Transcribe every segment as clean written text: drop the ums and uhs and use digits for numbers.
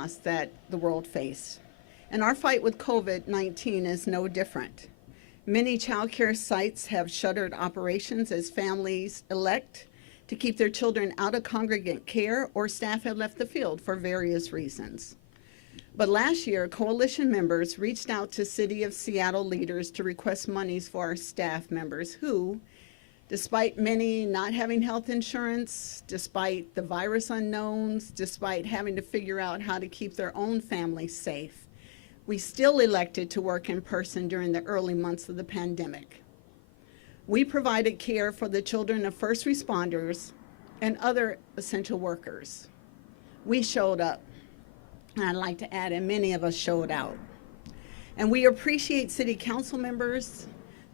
loss that the world faced. And our fight with COVID-19 is no different. Many child care sites have shuttered operations as families elect to keep their children out of congregate care, or staff have left the field for various reasons. But last year, coalition members reached out to City of Seattle leaders to request monies for our staff members who, despite many not having health insurance, despite the virus unknowns, despite having to figure out how to keep their own families safe, we still elected to work in person during the early months of the pandemic. We provided care for the children of first responders and other essential workers. We showed up, and I'd like to add, and many of us showed out. And we appreciate City Council members,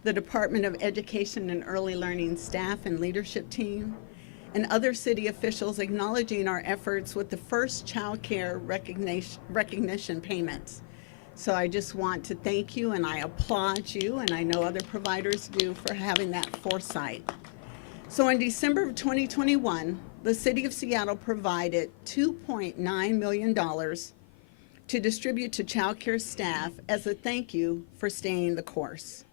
the Department of Education and Early Learning staff and leadership team, and other city officials acknowledging our efforts with the first child care recognition payments. So I just want to thank you, and I applaud you, and I know other providers do, for having that foresight. So in December of 2021, the City of Seattle provided $2.9 million to distribute to child care staff as a thank you for staying the course.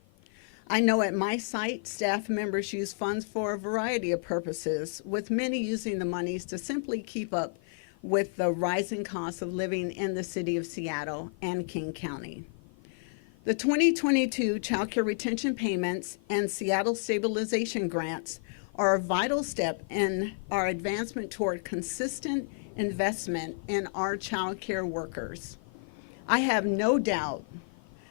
I know at my site, staff members use funds for a variety of purposes, with many using the monies to simply keep up with the rising costs of living in the City of Seattle and King County. The 2022 Child Care Retention Payments and Seattle Stabilization Grants are a vital step in our advancement toward consistent investment in our child care workers. I have no doubt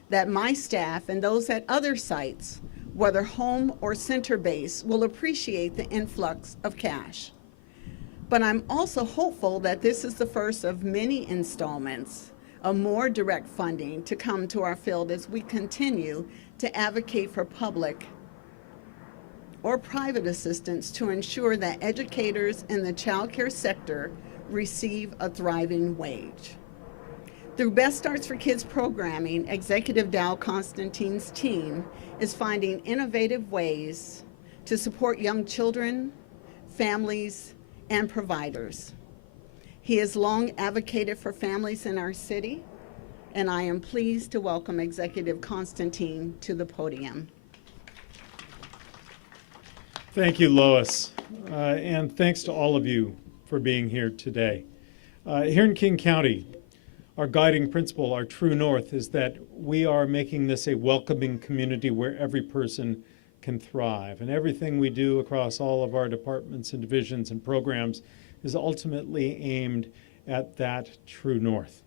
that my staff and those at other sites, whether home or center-based, will appreciate the influx of cash. But I'm also hopeful that this is the first of many installments of more direct funding to come to our field as we continue to advocate for public or private assistance to ensure that educators in the child care sector receive a thriving wage. Through Best Starts for Kids programming, Executive Dow Constantine's team is finding innovative ways to support young children, families, and providers. He has long advocated for families in our city, and I am pleased to welcome Executive Constantine to the podium. Thank you, Lois, and thanks to all of you for being here today. Here in King County, our guiding principle, our true north, is that we are making this a welcoming community where every person can thrive. And everything we do across all of our departments and divisions and programs is ultimately aimed at that true north.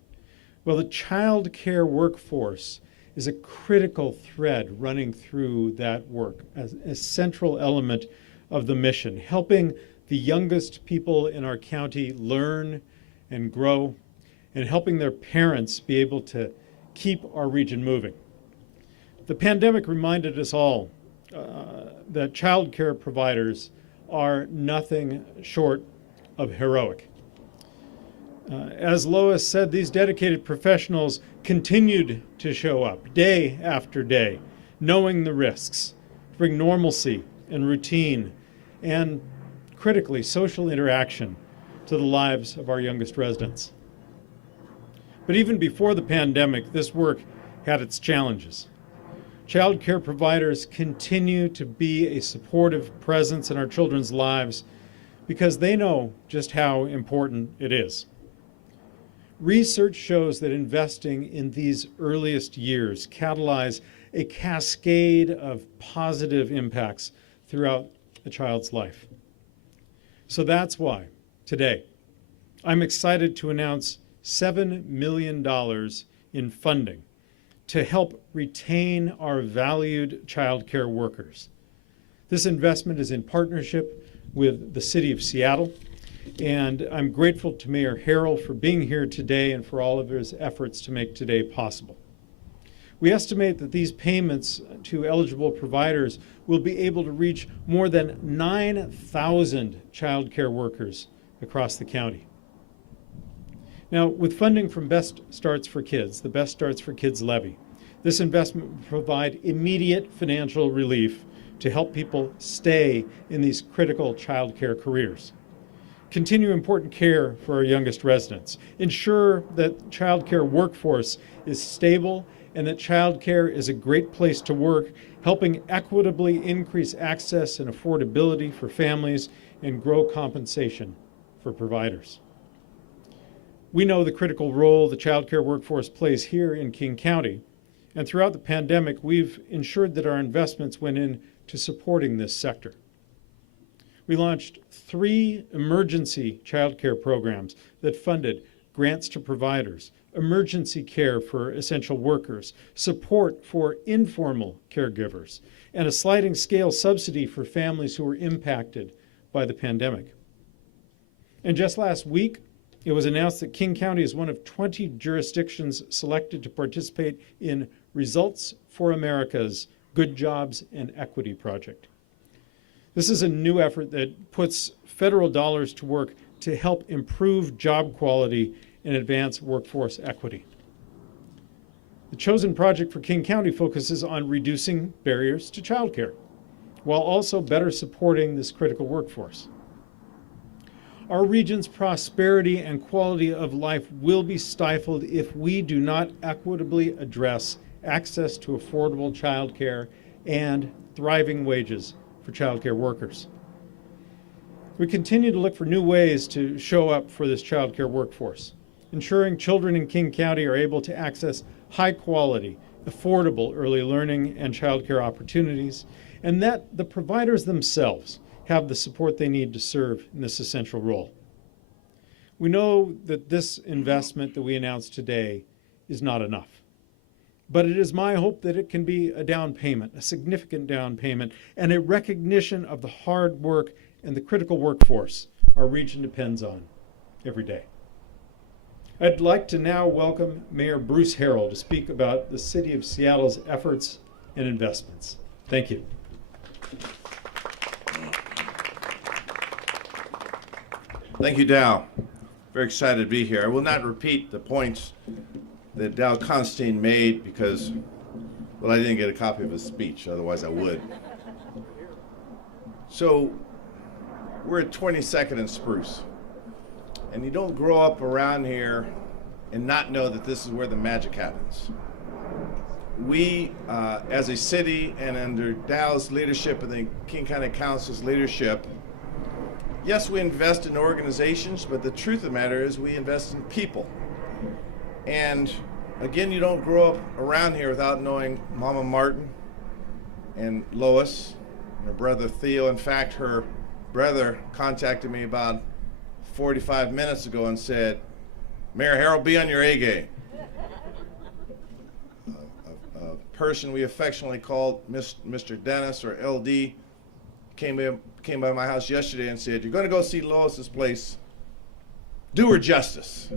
Well, the child care workforce is a critical thread running through that work, as a central element of the mission, helping the youngest people in our county learn and grow, and helping their parents be able to keep our region moving. The pandemic reminded us all that child care providers are nothing short of heroic. As Lois said, these dedicated professionals continued to show up day after day, knowing the risks, to bring normalcy and routine and, critically, social interaction to the lives of our youngest residents. But even before the pandemic, this work had its challenges. Child care providers continue to be a supportive presence in our children's lives because they know just how important it is. Research shows that investing in these earliest years catalyze a cascade of positive impacts throughout a child's life. So that's why, today, I'm excited to announce $7 million in funding to help retain our valued child care workers. This investment is in partnership with the City of Seattle, and I'm grateful to Mayor Harrell for being here today and for all of his efforts to make today possible. We estimate that these payments to eligible providers will be able to reach more than 9,000 child care workers across the county. Now, with funding from Best Starts for Kids, the Best Starts for Kids levy, this investment will provide immediate financial relief to help people stay in these critical child care careers. continue important care for our youngest residents, ensure that childcare workforce is stable and that childcare is a great place to work, helping equitably increase access and affordability for families and grow compensation for providers. We know the critical role the childcare workforce plays here in King County, and throughout the pandemic, we've ensured that our investments went into supporting this sector. We launched 3 emergency childcare programs that funded grants to providers, emergency care for essential workers, support for informal caregivers, and a sliding scale subsidy for families who were impacted by the pandemic. And just last week, it was announced that King County is one of 20 jurisdictions selected to participate in Results for America's Good Jobs and Equity Project. This is a new effort that puts federal dollars to work to help improve job quality and advance workforce equity. The chosen project for King County focuses on reducing barriers to childcare, while also better supporting this critical workforce. Our region's prosperity and quality of life will be stifled if we do not equitably address access to affordable childcare and thriving wages for childcare workers. We continue to look for new ways to show up for this childcare workforce, ensuring children in King County are able to access high quality, affordable early learning and childcare opportunities, and that the providers themselves have the support they need to serve in this essential role. We know that this investment that we announced today is not enough, but it is my hope that it can be a down payment, a significant down payment, and a recognition of the hard work and the critical workforce our region depends on every day. I'd like to now welcome Mayor Bruce Harrell to speak about the City of Seattle's efforts and investments. Thank you. Thank you, Dow. Very excited to be here. I will not repeat the points that Dow Constantine made because, well, I didn't get a copy of his speech, otherwise I would. So, we're at 22nd and Spruce, and you don't grow up around here and not know that this is where the magic happens. We, as a city and under Dow's leadership and the King County Council's leadership, yes, we invest in organizations, but the truth of the matter is we invest in people. And again, you don't grow up around here without knowing Mama Martin and Lois and her brother Theo. In fact, her brother contacted me about 45 minutes ago and said, Mayor Harrell, be on your A game. A person we affectionately called Mr. Dennis, or LD, came by my house yesterday and said, you're going to go see Lois's place, do her justice.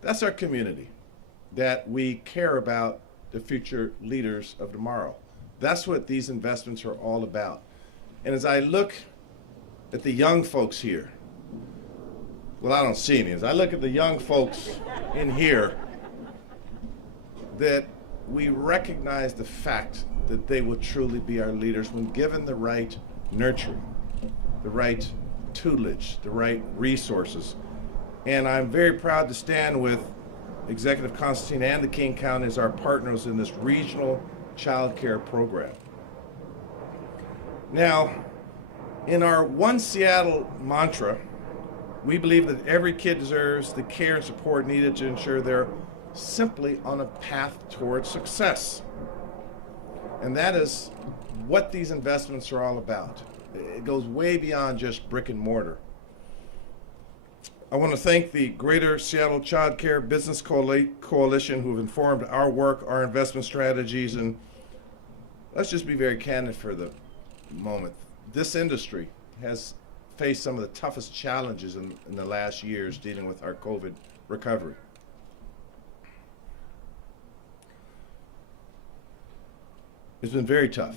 That's our community, that we care about the future leaders of tomorrow. That's what these investments are all about. And as I look at the young folks here, well, I don't see any. As I look at the young folks in here, that we recognize the fact that they will truly be our leaders when given the right nurturing, the right tutelage, the right resources. And I'm very proud to stand with Executive Constantine and the King County as our partners in this regional child care program. Now, in our One Seattle mantra, we believe that every kid deserves the care and support needed to ensure they're simply on a path towards success. And that is what these investments are all about. It goes way beyond just brick and mortar. I want to thank the Greater Seattle Child Care Business Coalition who have informed our work, our investment strategies, and let's just be very candid for the moment. This industry has faced some of the toughest challenges in the last years dealing with our COVID recovery. It's been very tough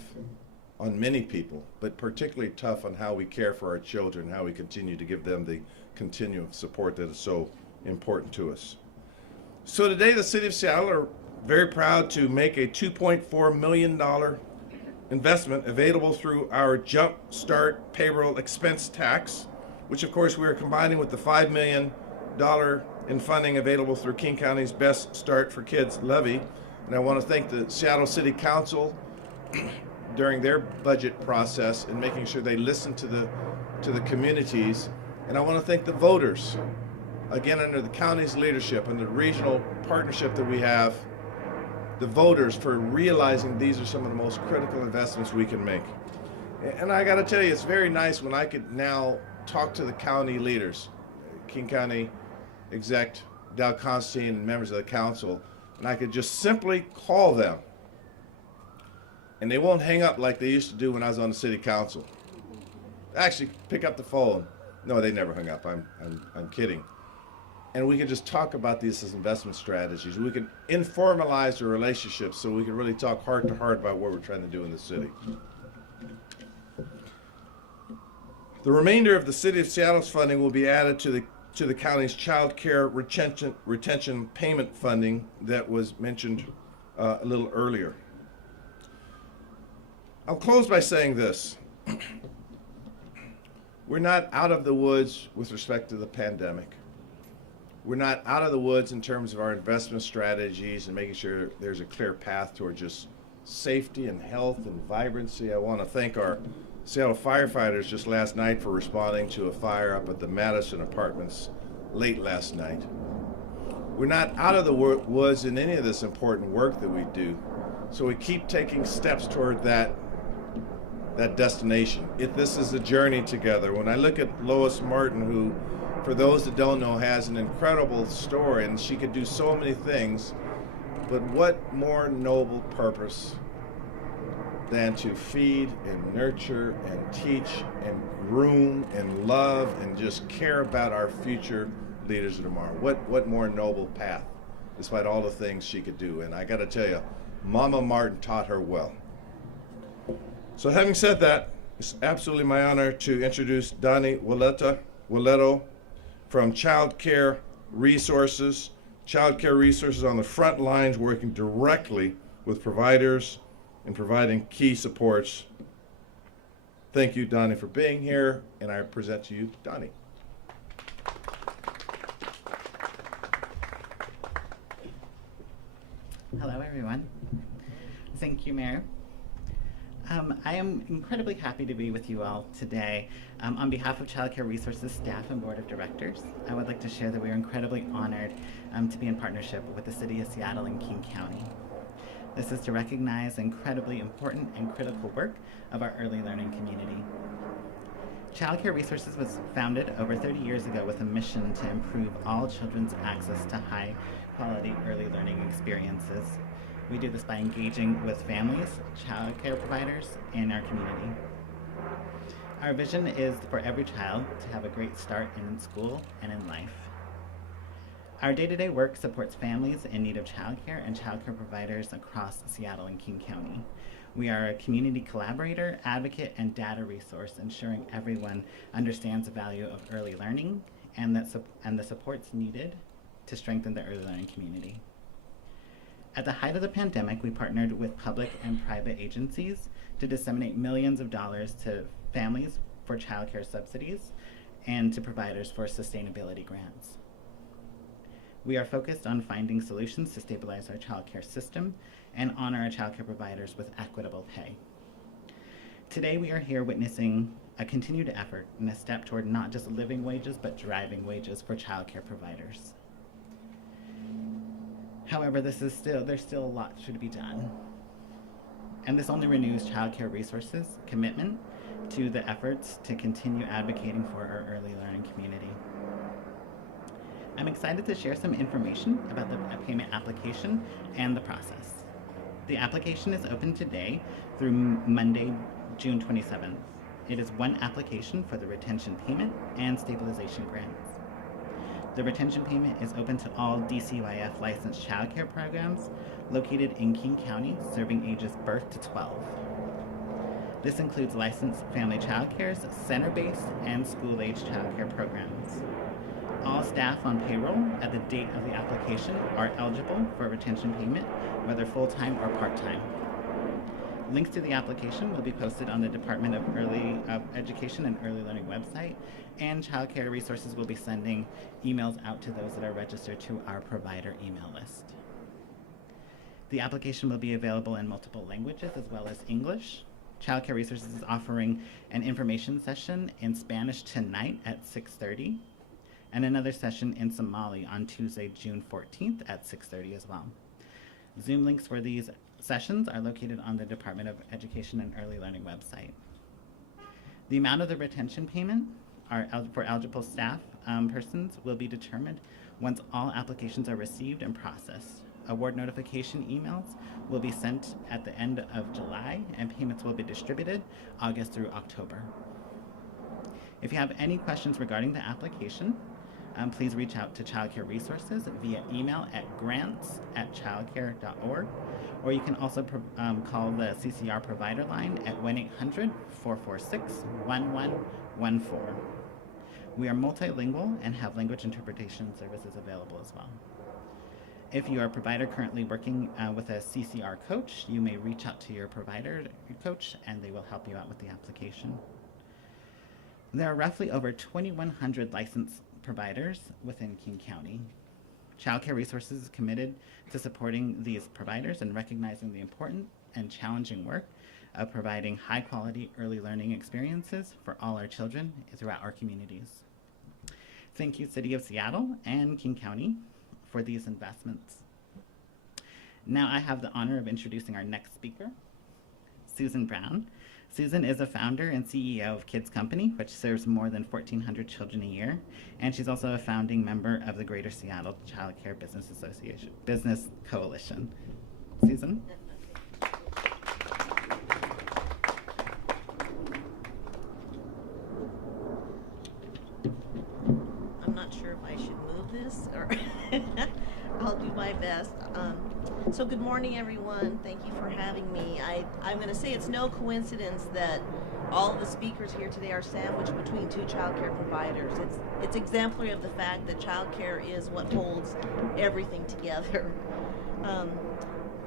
on many people, but particularly tough on how we care for our children, how we continue to give them the continuum support that is so important to us. So today the City of Seattle are very proud to make a $2.4 million investment available through our Jump Start Payroll Expense Tax which of course we are combining with the $5 million in funding available through King County's Best Start for Kids levy. And I want to thank the Seattle City Council during their budget process in making sure they listen to the communities. And I want to thank the voters, again, under the county's leadership and the regional partnership that we have, the voters, for realizing these are some of the most critical investments we can make. And I got to tell you, it's very nice when I could now talk to the county leaders, King County Exec Constantine and members of the council, and I could just simply call them, and they won't hang up like they used to do when I was on the city council. Actually, pick up the phone. No, they never hung up. I'm kidding. And we could just talk about these as investment strategies. We could informalize the relationships so we could really talk heart to heart about what we're trying to do in the city. The remainder of the City of Seattle's funding will be added to the county's childcare retention payment funding that was mentioned a little earlier. I'll close by saying this. We're not out of the woods with respect to the pandemic. We're not out of the woods in terms of our investment strategies and making sure there's a clear path toward just safety and health and vibrancy. I want to thank our Seattle firefighters just last night for responding to a fire up at the Madison Apartments late last night. We're not out of the woods in any of this important work that we do, so we keep taking steps toward that destination. This is a journey together. When I look at Lois Martin, who, for those that don't know, has an incredible story, and she could do so many things, but what more noble purpose than to feed and nurture and teach and groom and love and just care about our future leaders of tomorrow. What more noble path, despite all the things she could do. And I got to tell you, Mama Martin taught her well. So having said that, it's absolutely my honor to introduce Donnie Walletto from Childcare Resources. Childcare Resources on the front lines, working directly with providers and providing key supports. Thank you, Donnie, for being here, and I present to you Donnie. Hello, everyone. Thank you, Mayor. I am incredibly happy to be with you all today. On behalf of Childcare Resources staff and board of directors, I would like to share that we are incredibly honored to be in partnership with the City of Seattle and King County. This is to recognize the incredibly important and critical work of our early learning community. Childcare Resources was founded over 30 years ago with a mission to improve all children's access to high-quality early learning experiences. We do this by engaging with families, childcare providers, and our community. Our vision is for every child to have a great start in school and in life. Our day-to-day work supports families in need of childcare and childcare providers across Seattle and King County. We are a community collaborator, advocate, and data resource, ensuring everyone understands the value of early learning and the supports needed to strengthen the early learning community. At the height of the pandemic, we partnered with public and private agencies to disseminate millions of dollars to families for childcare subsidies and to providers for sustainability grants. We are focused on finding solutions to stabilize our childcare system and honor our childcare providers with equitable pay. Today, we are here witnessing a continued effort and a step toward not just living wages, but driving wages for childcare providers. However, there's still a lot to be done. And this only renews Childcare Resources' commitment to the efforts to continue advocating for our early learning community. I'm excited to share some information about the payment application and the process. The application is open today through Monday, June 27th. It is one application for the retention payment and stabilization grants. The retention payment is open to all DCYF licensed childcare programs located in King County, serving ages birth to 12. This includes licensed family childcares, center-based, and school-age childcare programs. All staff on payroll at the date of the application are eligible for retention payment, whether full-time or part-time. Links to the application will be posted on the Department of Education and Early Learning website, and Child Care Resources will be sending emails out to those that are registered to our provider email list. The application will be available in multiple languages as well as English. Child Care Resources is offering an information session in Spanish tonight at 6:30, and another session in Somali on Tuesday, June 14th at 6:30 as well. Zoom links for these sessions are located on the Department of Education and Early Learning website. The amount of the retention payment for eligible staff persons will be determined once all applications are received and processed. Award notification emails will be sent at the end of July, and payments will be distributed August through October. If you have any questions regarding the application, please reach out to Child Care Resources via email at grants@childcare.org, or you can also call the CCR provider line at 1-800-446-1114. We are multilingual and have language interpretation services available as well. If you are a provider currently working with a CCR coach, you may reach out to your provider coach and they will help you out with the application. There are roughly over 2,100 licensed providers within King County. Child Care Resources is committed to supporting these providers and recognizing the important and challenging work of providing high-quality early learning experiences for all our children throughout our communities. Thank you, City of Seattle and King County, for these investments. Now I have the honor of introducing our next speaker, Susan Brown. Susan is a founder and CEO of Kids Company, which serves more than 1,400 children a year, and she's also a founding member of the Greater Seattle Child Care Business Coalition. Susan? I'm not sure if I should move this or I'll do my best. So good morning, everyone. Thank you for having me. I'm going to say it's no coincidence that all of the speakers here today are sandwiched between two child care providers. It's exemplary of the fact that child care is what holds everything together.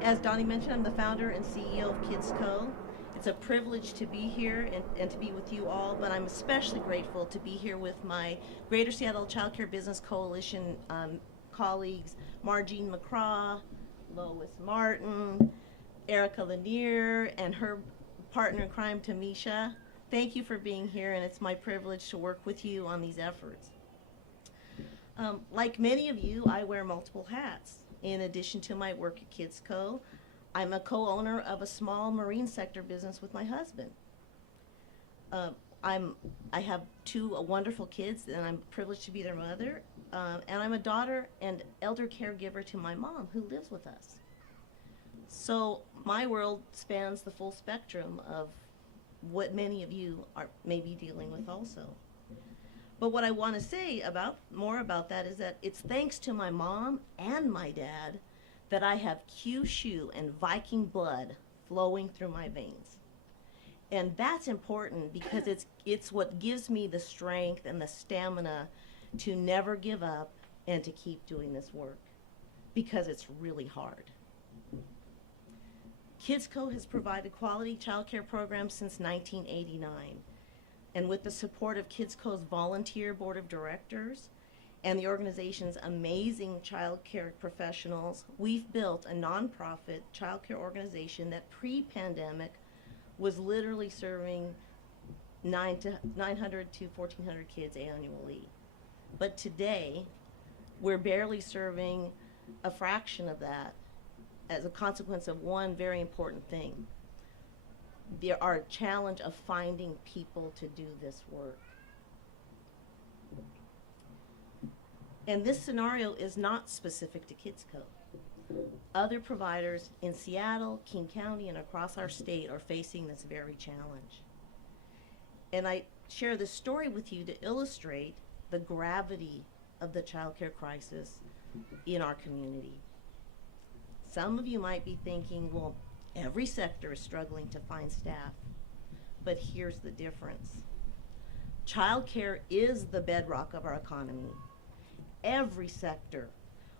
As Donnie mentioned, I'm the founder and CEO of Kids Co. It's a privilege to be here and to be with you all, but I'm especially grateful to be here with my Greater Seattle Child Care Business Coalition colleagues, Margene McCraw, Lois Martin, Erica Lanier, and her partner in crime, Tamisha. Thank you for being here, and it's my privilege to work with you on these efforts. Like many of you, I wear multiple hats. In addition to my work at Kids Co., I'm a co-owner of a small marine sector business with my husband. I have two wonderful kids, and I'm privileged to be their mother. And I'm a daughter and elder caregiver to my mom, who lives with us. So my world spans the full spectrum of what many of you may be dealing with also. But what I want to say more about that is that it's thanks to my mom and my dad that I have Kyushu and Viking blood flowing through my veins. And that's important because it's what gives me the strength and the stamina to never give up and to keep doing this work, because it's really hard. Kids Co. has provided quality child care programs since 1989. And with the support of Kids Co.'s volunteer board of directors and the organization's amazing child care professionals, we've built a nonprofit child care organization that pre-pandemic was literally serving 900 to 1,400 kids annually. But today, we're barely serving a fraction of that as a consequence of one very important thing. Our challenge of finding people to do this work. And this scenario is not specific to Kids Co. Other providers in Seattle, King County, and across our state are facing this very challenge. And I share this story with you to illustrate the gravity of the child care crisis in our community. Some of you might be thinking, well, every sector is struggling to find staff. But here's the difference. Child care is the bedrock of our economy. Every sector,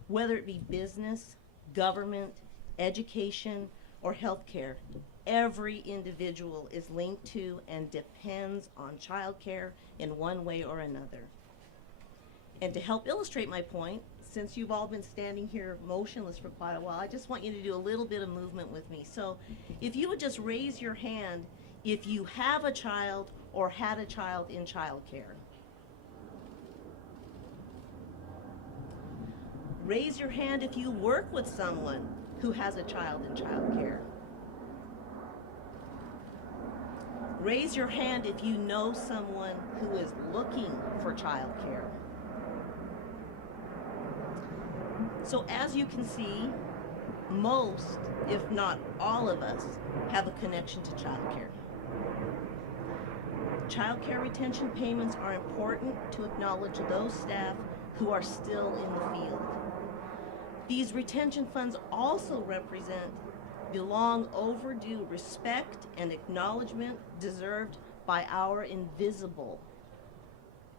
whether it be business, government, education, or healthcare. Every individual is linked to and depends on childcare in one way or another. And to help illustrate my point, since you've all been standing here motionless for quite a while, I just want you to do a little bit of movement with me. So if you would just raise your hand if you have a child or had a child in childcare. Raise your hand if you work with someone who has a child in childcare. Raise your hand if you know someone who is looking for childcare. So as you can see, most, if not all of us, have a connection to childcare. Childcare retention payments are important to acknowledge those staff who are still in the field. These retention funds also represent the long overdue respect and acknowledgement deserved by our invisible,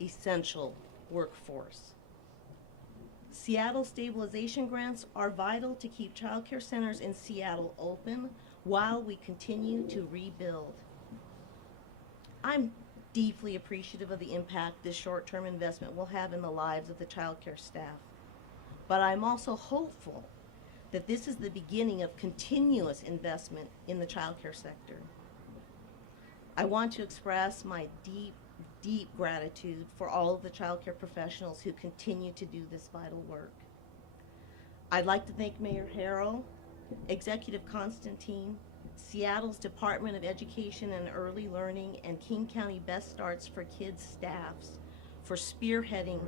essential workforce. Seattle stabilization grants are vital to keep childcare centers in Seattle open while we continue to rebuild. I'm deeply appreciative of the impact this short-term investment will have in the lives of the childcare staff. But I'm also hopeful that this is the beginning of continuous investment in the childcare sector. I want to express my deep, deep gratitude for all of the childcare professionals who continue to do this vital work. I'd like to thank Mayor Harrell, Executive Constantine, Seattle's Department of Education and Early Learning, and King County Best Starts for Kids staffs for spearheading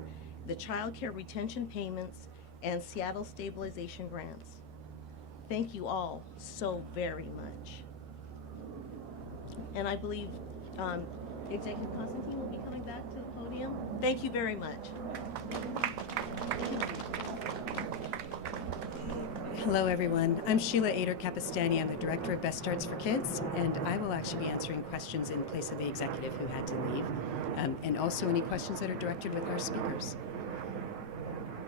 the childcare retention payments and Seattle stabilization grants. Thank you all so very much. And I believe Executive Constantine will be coming back to the podium. Thank you very much. Hello, everyone. I'm Sheila Ader-Capistani. I'm the Director of Best Starts for Kids, and I will actually be answering questions in place of the executive who had to leave, and also any questions that are directed with our speakers.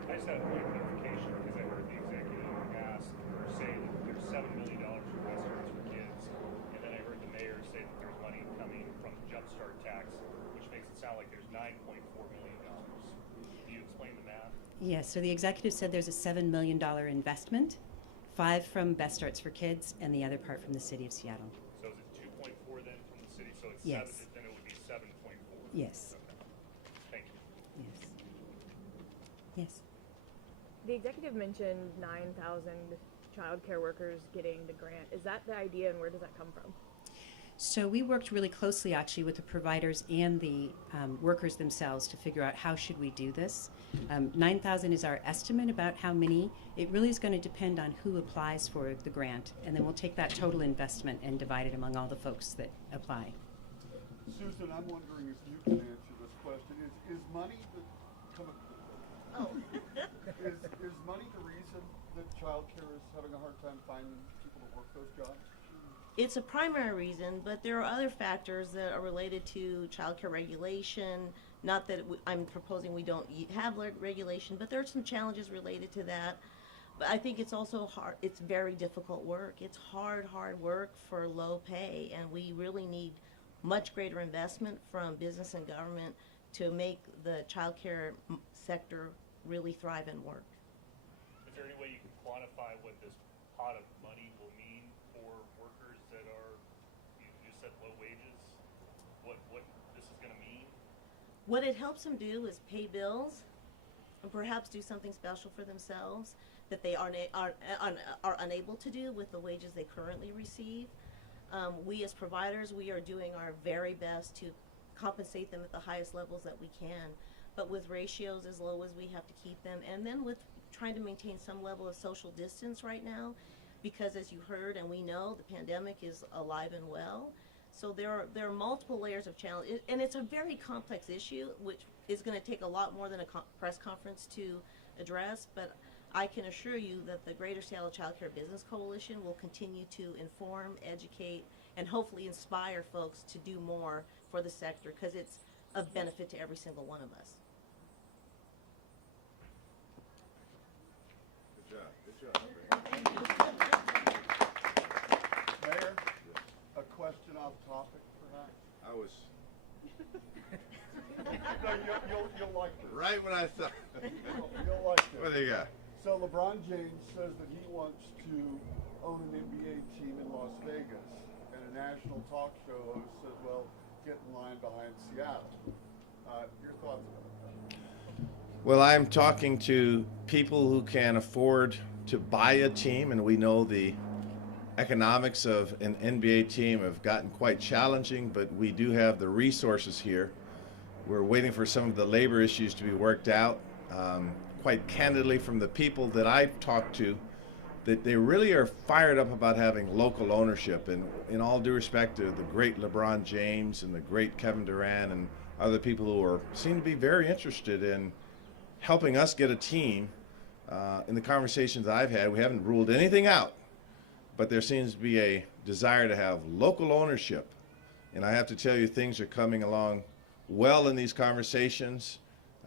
I just had a point of clarification because I heard the executive ask or say that there's $7 million for Best Starts for Kids, and then I heard the mayor say that there's money coming from the Jumpstart tax, which makes it sound like there's $9.4 million. Can you explain the math? Yes, so the executive said there's a $7 million investment, 5 from Best Starts for Kids, and the other part from the City of Seattle. So is it 2.4 then from the city? So it's Yes. 7, then it would be 7.4. Yes. Okay. Thank you. Yes. Yes. The executive mentioned 9,000 childcare workers getting the grant. Is that the idea, and where does that come from? So we worked really closely actually with the providers and the workers themselves to figure out how should we do this. 9,000 is our estimate about how many. It really is going to depend on who applies for the grant, and then we'll take that total investment and divide it among all the folks that apply. Susan, I'm wondering if you can answer this question. Is money is money the reason that childcare is having a hard time finding people to work those jobs? It's a primary reason, but there are other factors that are related to childcare regulation. Not that I'm proposing we don't have regulation, but there are some challenges related to that. But I think it's also hard. It's very difficult work. It's hard work for low pay, and we really need much greater investment from business and government to make the childcare sector really thrive and work. Is there any way you can quantify what this pot of money will mean for workers that are, you said low wages? What this is going to mean? What it helps them do is pay bills and perhaps do something special for themselves that they are unable to do with the wages they currently receive. We as providers, we are doing our very best to compensate them at the highest levels that we can, but with ratios as low as we have to keep them, and then with trying to maintain some level of social distance right now, because as you heard and we know, the pandemic is alive and well. So there are multiple layers of challenge, and it's a very complex issue, which is going to take a lot more than a press conference to address, but I can assure you that the Greater Seattle Child Care Business Coalition will continue to inform, educate, and hopefully inspire folks to do more for the sector, because it's of benefit to every single one of us. Good job. Good job. was No, you'll like this. right when I thought. You'll like this. What do you got? So LeBron James says that he wants to own an NBA team in Las Vegas, and a national talk show host says, well, get in line behind Seattle. Your thoughts about that? Well, I'm talking to people who can afford to buy a team, and we know the economics of an NBA team have gotten quite challenging, but we do have the resources here. We're waiting for some of the labor issues to be worked out. Quite candidly, from the people that I've talked to, that they really are fired up about having local ownership. And in all due respect to the great LeBron James and the great Kevin Durant and other people who seem to be very interested in helping us get a team, in the conversations I've had, we haven't ruled anything out, but there seems to be a desire to have local ownership. And I have to tell you, things are coming along well in these conversations.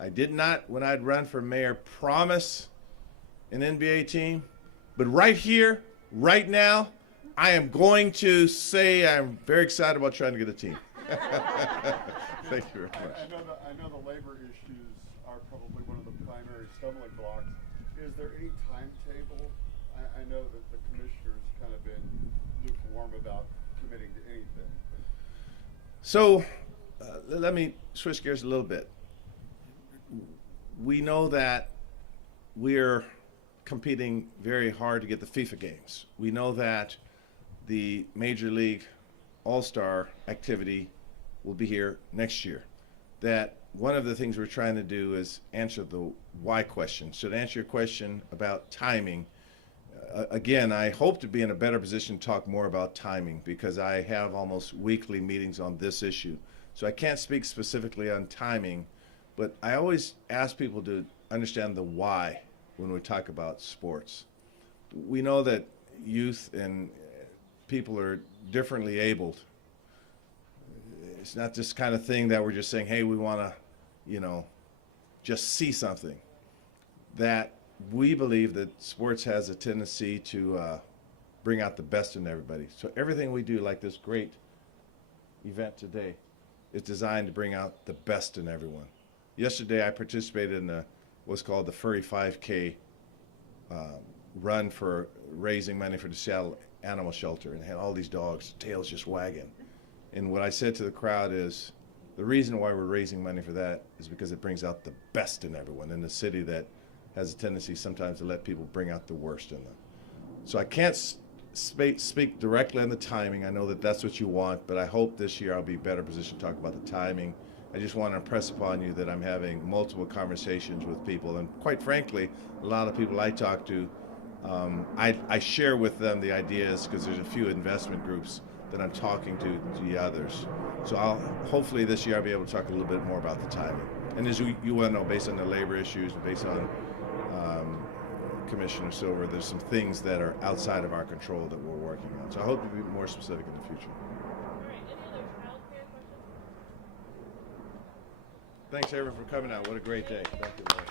I did not, when I'd run for mayor, promise an NBA team, but right here, right now, I am going to say I'm very excited about trying to get a team. Thank you very much. I know the labor issues are probably one of the primary stumbling blocks. Is there any timetable? I know that the commissioner's kind of been lukewarm about committing to anything. So let me switch gears a little bit. We know that we're competing very hard to get the FIFA games. We know that the Major League All-Star activity will be here next year. That one of the things we're trying to do is answer the why question. So to answer your question about timing, again, I hope to be in a better position to talk more about timing because I have almost weekly meetings on this issue. So I can't speak specifically on timing, but I always ask people to understand the why when we talk about sports. We know that youth and people are differently abled. It's not this kind of thing that we're just saying, hey, we want to, just see something. That we believe that sports has a tendency to bring out the best in everybody. So everything we do, like this great event today, is designed to bring out the best in everyone. Yesterday, I participated in what's called the Furry 5K run for raising money for the Seattle Animal Shelter, and had all these dogs, tails just wagging. And what I said to the crowd is, the reason why we're raising money for that is because it brings out the best in everyone in a city that has a tendency sometimes to let people bring out the worst in them. So I can't speak directly on the timing. I know that that's what you want, but I hope this year I'll be better positioned to talk about the timing. I just want to impress upon you that I'm having multiple conversations with people, and quite frankly, a lot of people I talk to, I share with them the ideas because there's a few investment groups that I'm talking to the others. So hopefully this year I'll be able to talk a little bit more about the timing. And as you want to know, based on the labor issues, based on Commissioner Silver, there's some things that are outside of our control that we're working on. So I hope to be more specific in the future. All right, any other childcare questions? Thanks everyone for coming out. What a great day. Thank you, Lord.